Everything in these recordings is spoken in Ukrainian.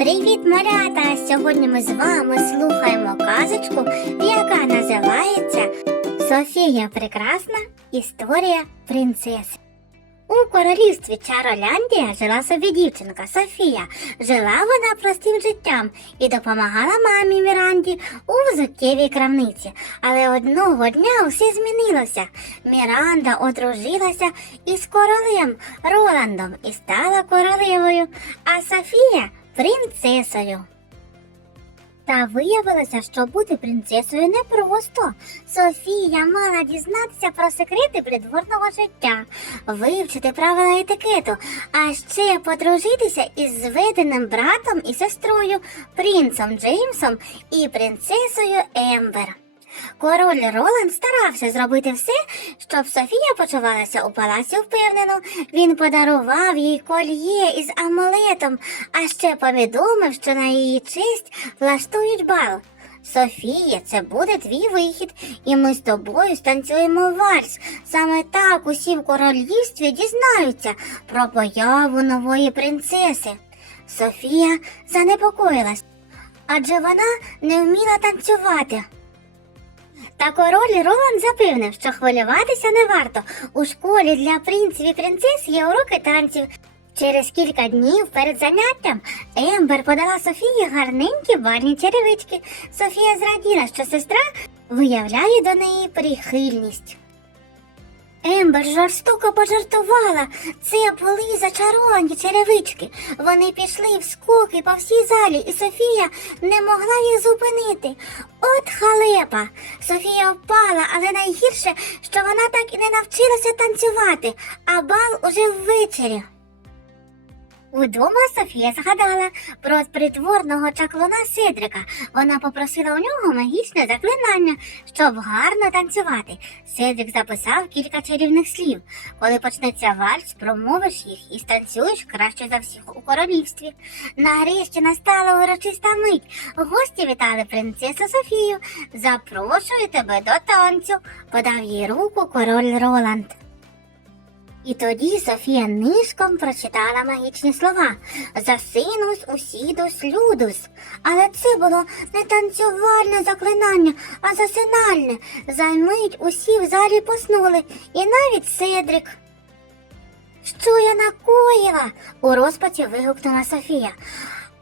Привіт, малята! Сьогодні ми з вами слухаємо казочку, яка називається Софія Прекрасна. Історія принцеси. У королівстві Чароляндія жила собі дівчинка Софія. Жила вона простим життям і допомагала мамі Міранді у взуттєвій крамниці. Але одного дня все змінилося. Міранда одружилася із королем Роландом і стала королевою, а Софія принцесою. Та виявилося, що бути принцесою непросто. Софія мала дізнатися про секрети придворного життя, вивчити правила етикету, а ще подружитися із зведеним братом і сестрою, принцем Джеймсом і принцесою Ембер. Король Роланд старався зробити все, щоб Софія почувалася у палаці впевнено. Він подарував їй кольє із амулетом, а ще повідомив, що на її честь влаштують бал. Софія, це буде твій вихід, і ми з тобою станцюємо вальс. Саме так усі в королівстві дізнаються про появу нової принцеси. Софія занепокоїлась, адже вона не вміла танцювати. Та король Роланд запевнив, що хвилюватися не варто. У школі для принців і принцес є уроки танців. Через кілька днів перед заняттям Ембер подала Софії гарненькі барні черевички. Софія зраділа, що сестра виявляє до неї прихильність. Ембер жорстоко пожартувала. Це були зачаровані черевички. Вони пішли в скоки по всій залі, і Софія не могла їх зупинити. От халепа! Софія впала, але найгірше, що вона так і не навчилася танцювати, а бал уже ввечері. Удома Софія згадала про притворного чаклуна Седрика. Вона попросила у нього магічне заклинання, щоб гарно танцювати. Седрик записав кілька чарівних слів. Коли почнеться вальс, промовиш їх і станцюєш краще за всіх у королівстві. Нарешті настала урочиста мить. Гості вітали принцесу Софію. Запрошую тебе до танцю, подав їй руку король Роланд. І тоді Софія нишком прочитала магічні слова Засинус усідус людус. Але це було не танцювальне заклинання, а засинальне. Займить усі в залі поснули, і навіть Седрик. Що я накоїла? у розпаті вигукнула Софія.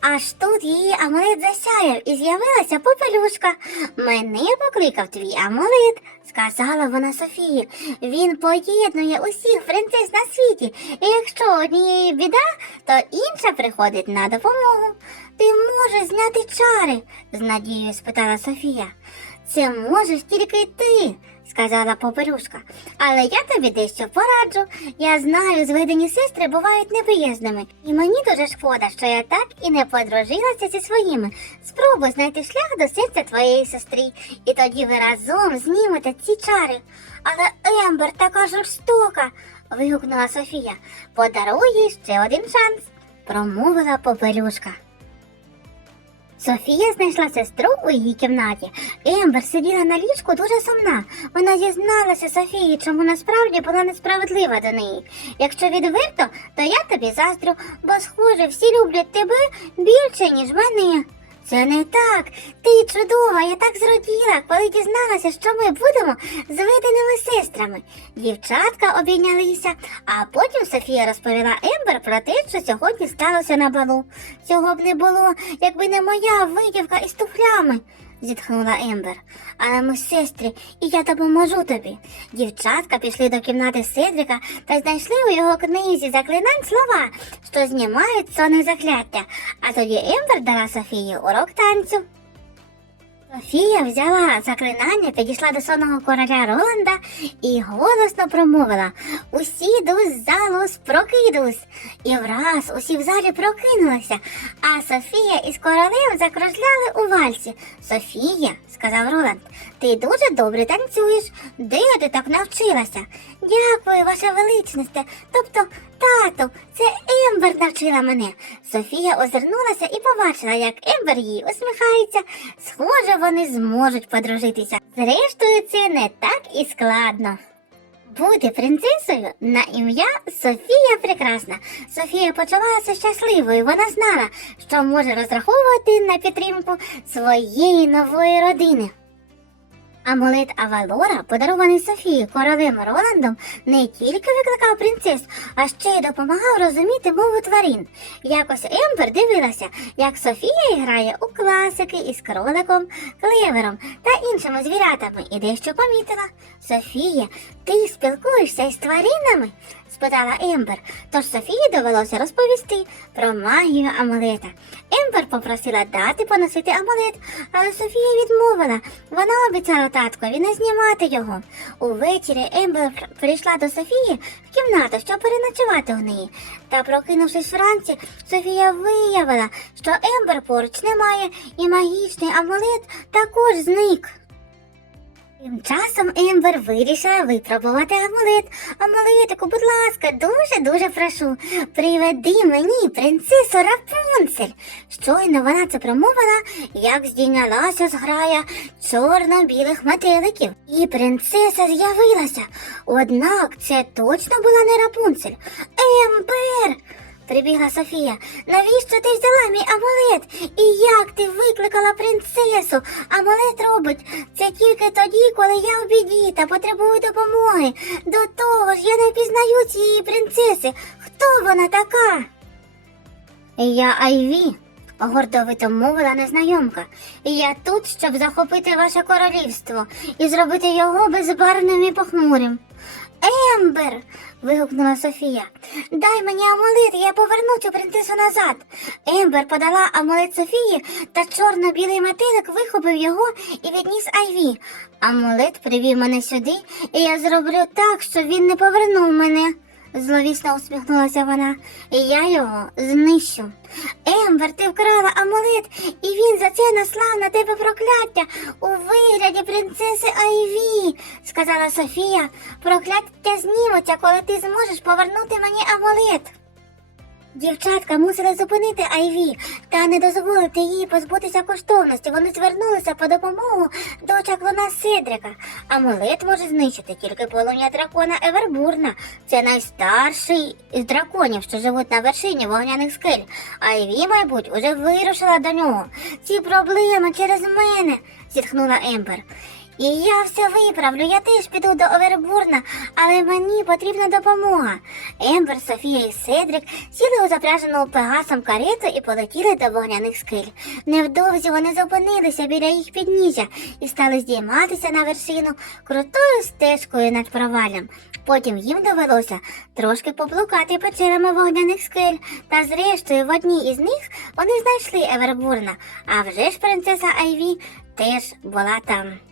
Аж тут її амулет засяяв і з'явилася попелюшка. Мене покликав твій амулет, сказала вона Софії. Він поєднує усіх принцес на світі, і якщо однієї біда, то інша приходить на допомогу. Ти можеш зняти чари? з надією спитала Софія. Це можеш тільки ти, сказала Попелюшка. Але я тобі дещо пораджу. Я знаю, зведені сестри бувають неприязними, і мені дуже шкода, що я так і не подружилася зі своїми. Спробуй знайти шлях до серця твоєї сестри, і тоді ви разом знімете ці чари. Але Ембер така жорстока. вигукнула Софія. Подаруй їй ще один шанс, промовила Попелюшка. Софія знайшла сестру у її кімнаті. Ембер сиділа на ліжку дуже сумна. Вона зізналася Софії, чому насправді була несправедлива до неї. Якщо відверто, то я тобі заздрю, бо, схоже, всі люблять тебе більше, ніж мене. Це не так. Ти чудова, я так зраділа, коли дізналася, що ми будемо зведеними сестрами. Дівчатка обійнялися, а потім Софія розповіла Ембер про те, що сьогодні сталося на балу. Цього б не було, якби не моя видівка із туфлями. Зітхнула Ембер. Але ми сестри, і я допоможу тобі. Дівчатка пішли до кімнати Седрика та знайшли у його книзі заклинань слова, що знімають соне закляття. А тоді Ембер дала Софії урок танцю. Софія взяла заклинання, підійшла до сонного короля Роланда і голосно промовила Усідус, залус, прокидус. І враз усі в залі прокинулися, а Софія із королем закружляли у вальсі. Софія, сказав Роланд, ти дуже добре танцюєш. Де ти так навчилася? Дякую, ваша величність. Тобто, тату, це Ембер навчила мене. Софія озирнулася і побачила, як Ембер їй усміхається. Схоже, вони зможуть подружитися. Зрештою, це не так і складно. бути принцесою на ім'я Софія Прекрасна. Софія почувалася щасливою. Вона знала, що може розраховувати на підтримку своєї нової родини. Амулет Авалора, подарований Софії королем Роландом, не тільки викликав принцес, а ще й допомагав розуміти мову тварин. Якось Ембер дивилася, як Софія грає у класики із кроликом, клевером та іншими звірятами, і дещо помітила. Софія, ти спілкуєшся із тваринами? Спитала Ембер. Тож Софії довелося розповісти про магію амулета. Ембер попросила дати поносити амулет, але Софія відмовила. Вона обіцяла таткові не знімати його. Увечері Ембер прийшла до Софії в кімнату, щоб переночувати у неї. Та, прокинувшись вранці, Софія виявила, що Ембер поруч немає, і магічний амулет також зник. Тим часом Ембер вирішила випробувати амулет. Амулетику, будь ласка, дуже-дуже прошу, приведи мені принцесу Рапунцель. Щойно вона це промовила, як здійнялася зграя чорно-білих метеликів, і принцеса з'явилася. Однак це точно була не Рапунцель. Ембер! Прибігла Софія. Навіщо ти взяла мій амулет? І як ти викликала принцесу? Амулет робить це тільки тоді, коли я в біді та потребую допомоги. До того ж, я не пізнаю цієї принцеси. Хто вона така? Я Айві, гордовито мовила незнайомка. Я тут, щоб захопити ваше королівство і зробити його безбарвним і похмурим. Ембер. вигукнула Софія. Дай мені амулет, я поверну цю принцесу назад. Ембер подала амулет Софії, та чорно-білий метелик вихопив його і відніс Айві. Амулет привів мене сюди, і я зроблю так, щоб він не повернув мене. Зловісно усміхнулася вона, і я його знищу. Ембер, ти вкрала амулет, і він за це наслав на тебе прокляття у вигляді принцеси Айві, сказала Софія. Прокляття зніметься, коли ти зможеш повернути мені амулет. Дівчатка мусили зупинити Айві та не дозволити їй позбутися коштовності. Вони звернулися по допомогу до чаклуна Седрика. Амулет може знищити тільки полум'я дракона Евербурна. Це найстарший із драконів, що живуть на вершині вогняних скель. Айві, мабуть, уже вирушила до нього. Ці проблеми через мене, зітхнула Ембер. І я все виправлю, я теж піду до Овербурна, але мені потрібна допомога. Ембер, Софія і Седрик сіли у запряжену пегасом карету і полетіли до вогняних скель. Невдовзі вони зупинилися біля їх підніжжя і стали здійматися на вершину крутою стежкою над провалем. Потім їм довелося трошки поблукати печерами вогняних скель, та зрештою в одній із них вони знайшли Евербурна, а вже ж принцеса Айві теж була там.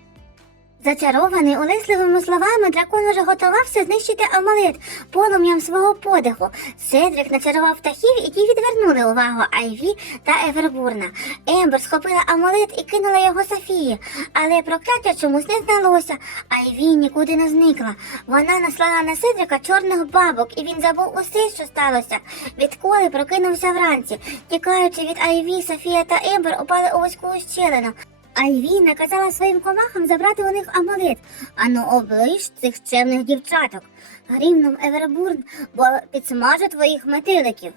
Зачарований улесливими словами, дракон уже готувався знищити амулет полум'ям свого подиху. Седрик начарував птахів, які відвернули увагу Айві та Евербурна. Ембер схопила амулет і кинула його Софії, але прокляття чомусь не здалося. Айві нікуди не зникла. Вона наслала на Седрика чорних бабок, і він забув усе, що сталося. Відколи прокинувся вранці. Тікаючи від Айві, Софія та Ембер упали у вузьку ущелину. Айві наказала своїм комахам забрати у них амулет. Ану оближ цих чемних дівчаток. Грімном Евербурн, бо підсмажу твоїх метеликів.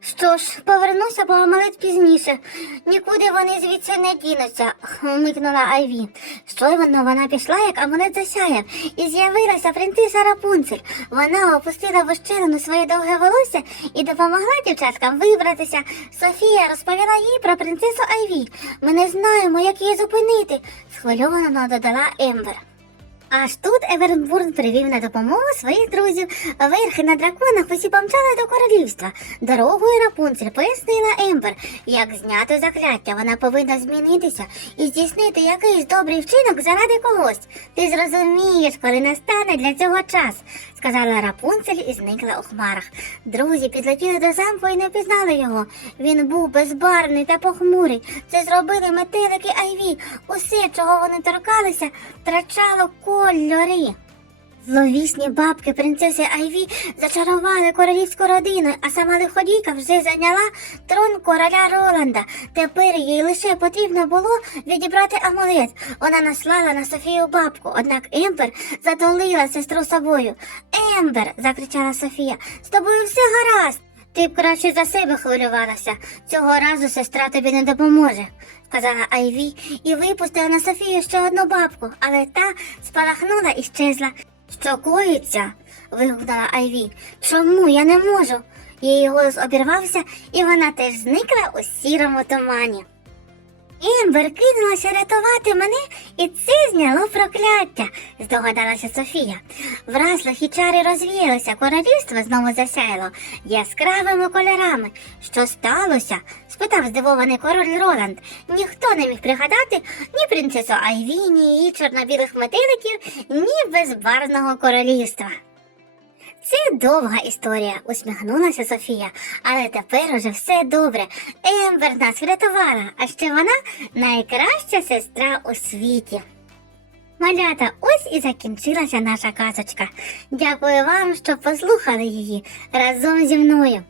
Що ж, повернуся по амулет пізніше. Нікуди вони звідси не дінуться, хмикнула Айві. Щойно вона пішла, як амулет засяяв, і з'явилася принцеса Рапунцель. Вона опустила в ущелину своє довге волосся і допомогла дівчаткам вибратися. Софія розповіла їй про принцесу Айві. Ми не знаємо, як її зупинити, схвильовано додала Ембер. Аж тут Евербурн привів на допомогу своїх друзів. Верхи на драконах усі помчали до королівства. Дорогою Рапунцель пояснила Ембер, як зняти закляття. Вона повинна змінитися і здійснити якийсь добрий вчинок заради когось. Ти зрозумієш, коли настане для цього час, сказала Рапунцель і зникла у хмарах. Друзі підлетіли до замку і не впізнали його. Він був безбарний та похмурий. Це зробили метелики Айві. Усе, чого вони торкалися, втрачало кольори. Зловісні бабки принцеси Айві зачарували королівську родину, а сама лиходійка вже зайняла трон короля Роланда. Тепер їй лише потрібно було відібрати амулет. Вона наслала на Софію бабку, однак Ембер затулила сестру собою. Ембер, закричала Софія, з тобою все гаразд. Ти б краще за себе хвилювалася. Цього разу сестра тобі не допоможе, сказала Айві і випустила на Софію ще одну бабку, але та спалахнула і щезла. Що коїться? вигукнула Айві. Чому я не можу? Її голос обірвався, і вона теж зникла у сірому тумані. Ембер кинулася рятувати мене, і це зняло прокляття, здогадалася Софія. Враз лихі чари розвіялися, королівство знову засяяло яскравими кольорами. Що сталося? спитав здивований король Роланд. Ніхто не міг пригадати ні принцесу Айві, ні її чорно-білих метеликів, ні безбарвного королівства. Це довга історія, усміхнулася Софія, але тепер уже все добре. Ембер нас врятувала, а ще вона найкраща сестра у світі. Малята, ось і закінчилася наша казочка. Дякую вам, що послухали її разом зі мною.